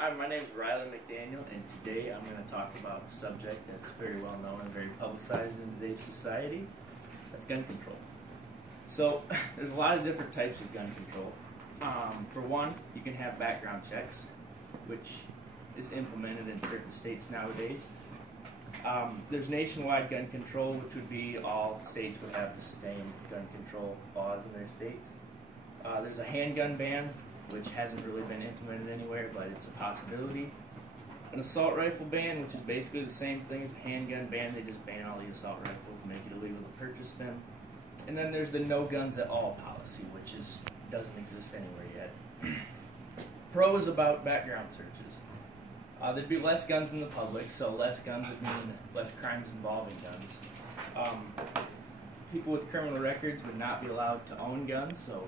Hi, my name is McDaniel, and today I'm going to talk about a subject that's very well known and very publicized in today's society. That's gun control. So, there's a lot of different types of gun control. For one, you can have background checks, which is implemented in certain states nowadays. There's nationwide gun control, which would be all states would have the same gun control laws in their states. There's a handgun ban, which hasn't really been implemented anywhere, but it's a possibility. An assault rifle ban, which is basically the same thing as a handgun ban. They just ban all the assault rifles and make it illegal to purchase them. And then there's the no guns at all policy, which doesn't exist anywhere yet. Pro is about background searches. There'd be less guns in the public, so less guns would mean less crimes involving guns. People with criminal records would not be allowed to own guns, so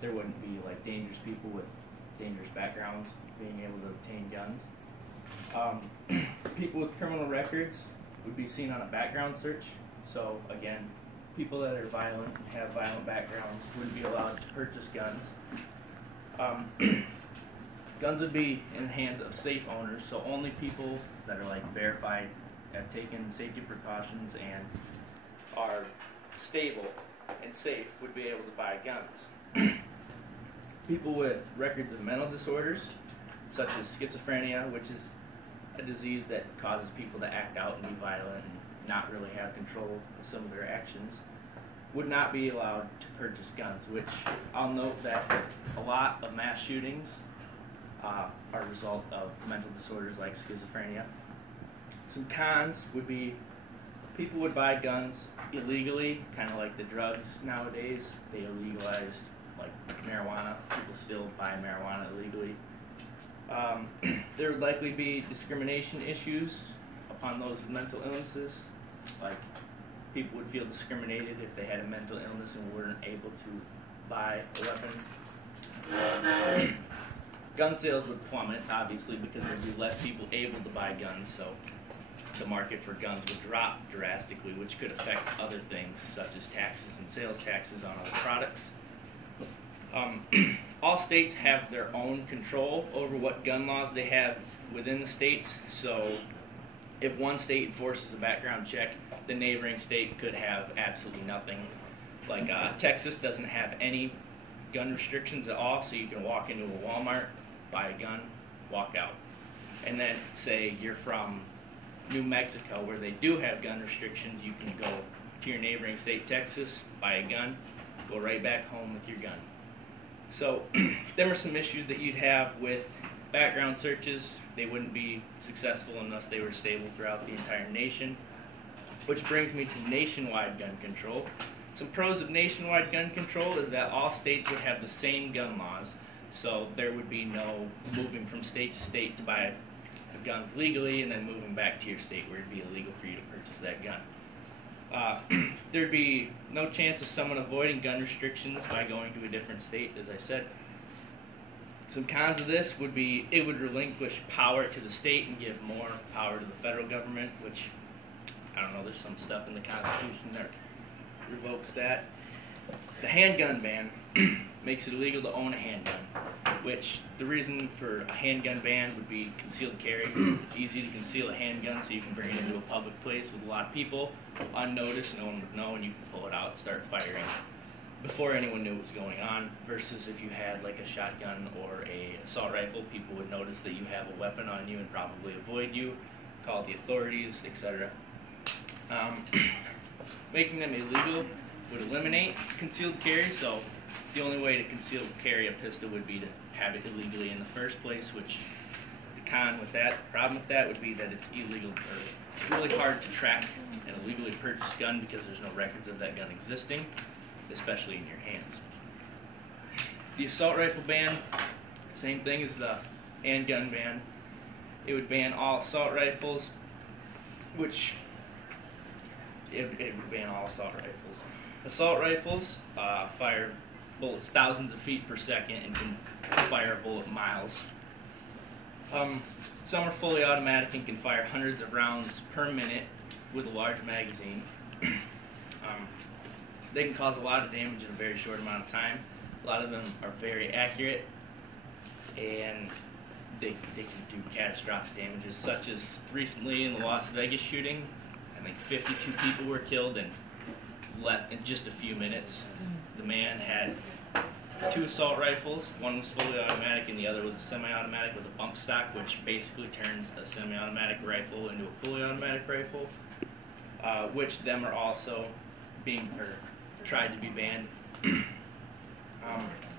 there wouldn't be like dangerous people with dangerous backgrounds being able to obtain guns. People with criminal records would be seen on a background search. So again, people that are violent and have violent backgrounds wouldn't be allowed to purchase guns. Guns would be in the hands of safe owners, so only people that are like verified, have taken safety precautions, and are stable and safe would be able to buy guns. People with records of mental disorders, such as schizophrenia, which is a disease that causes people to act out and be violent and not really have control of some of their actions, would not be allowed to purchase guns, which I'll note that a lot of mass shootings are a result of mental disorders like schizophrenia. Some cons would be people would buy guns illegally, kind of like the drugs nowadays. They illegalized like marijuana. People still buy marijuana illegally. There would likely be discrimination issues upon those with mental illnesses. Like people would feel discriminated if they had a mental illness and weren't able to buy a weapon. Gun sales would plummet, obviously, because there'd be less people able to buy guns, so the market for guns would drop drastically, which could affect other things such as taxes and sales taxes on other products. All states have their own control over what gun laws they have within the states, so if one state enforces a background check, the neighboring state could have absolutely nothing. Like Texas doesn't have any gun restrictions at all, so you can walk into a Walmart, buy a gun, walk out. And then say you're from New Mexico, where they do have gun restrictions, you can go to your neighboring state, Texas, buy a gun, go right back home with your gun. So there were some issues that you'd have with background searches. They wouldn't be successful unless they were stable throughout the entire nation. Which brings me to nationwide gun control. Some pros of nationwide gun control is that all states would have the same gun laws, so there would be no moving from state to state to buy guns legally and then moving back to your state where it'd be illegal for you to purchase that gun. There'd be no chance of someone avoiding gun restrictions by going to a different state, as I said. Some cons of this would be it would relinquish power to the state and give more power to the federal government, which, I don't know, there's some stuff in the Constitution that revokes that. The handgun ban makes it illegal to own a handgun, which the reason for a handgun ban would be concealed carry. It's easy to conceal a handgun so you can bring it into a public place with a lot of people unnoticed, no one would know, and you can pull it out and start firing before anyone knew what was going on, versus if you had like a shotgun or a assault rifle, people would notice that you have a weapon on you and probably avoid you, call the authorities, etc. Making them illegal would eliminate concealed carry, so the only way to conceal carry a pistol would be to have it illegally in the first place, which the con with that, the problem with that would be that it's illegal, or it's really hard to track an illegally purchased gun because there's no records of that gun existing, especially in your hands. The assault rifle ban, same thing as the handgun ban. It would ban all assault rifles, which it would ban all assault rifles. Assault rifles fire bullets thousands of feet per second and can fire a bullet miles. Some are fully automatic and can fire hundreds of rounds per minute with a large magazine. They can cause a lot of damage in a very short amount of time. A lot of them are very accurate, and they can do catastrophic damages, such as recently in the Las Vegas shooting. I think 52 people were killed in just a few minutes. The man had 2 assault rifles. One was fully automatic and the other was a semi-automatic with a bump stock, which basically turns a semi-automatic rifle into a fully automatic rifle, which them are also tried to be banned.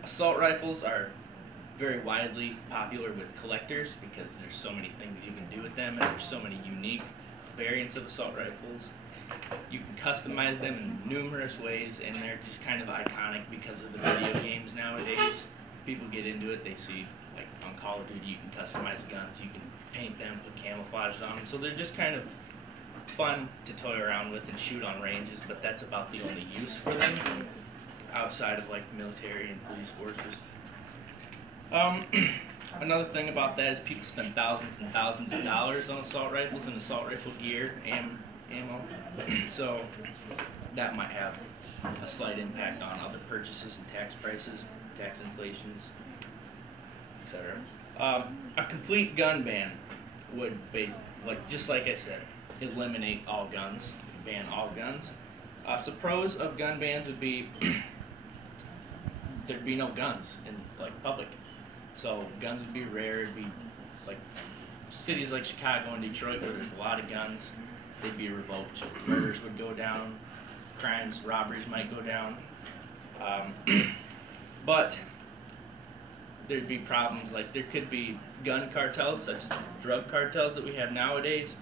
Assault rifles are very widely popular with collectors because there's so many things you can do with them, and there's so many unique variants of assault rifles. You can customize them in numerous ways, and they're just kind of iconic because of the video games nowadays. People get into it, they see, like on Call of Duty, you can customize guns, you can paint them, put camouflage on them, so they're just kind of fun to toy around with and shoot on ranges, but that's about the only use for them outside of like military and police forces. Another thing about that is people spend thousands and thousands of dollars on assault rifles and assault rifle gear and ammo, so that might have a slight impact on other purchases and tax prices, tax inflations, etc. A complete gun ban would just like I said, eliminate all guns, ban all guns. So pros of gun bans would be there'd be no guns in like public. So guns would be rare. It'd be like cities like Chicago and Detroit where there's a lot of guns, they'd be revoked. Murders would go down, crimes, robberies might go down. But there'd be problems, like there could be gun cartels such as the drug cartels that we have nowadays.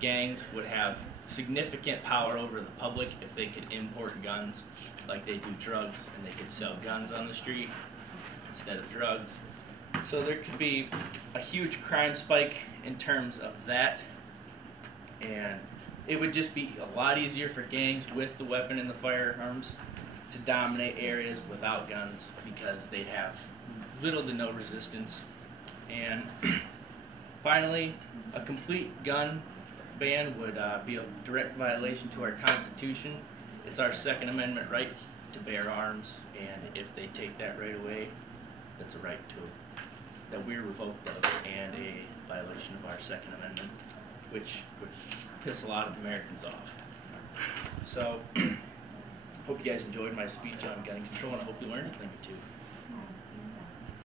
Gangs would have significant power over the public if they could import guns like they do drugs, and they could sell guns on the street instead of drugs. So there could be a huge crime spike in terms of that, and it would just be a lot easier for gangs with the weapon and the firearms to dominate areas without guns because they'd have little to no resistance. And finally, a complete gun ban would be a direct violation to our Constitution. It's our Second Amendment right to bear arms, and if they take that right away, that's a right that we're revoked of, and a violation of our Second Amendment, which would piss a lot of Americans off. So, hope you guys enjoyed my speech on gun control, and I hope you learned a thing or two.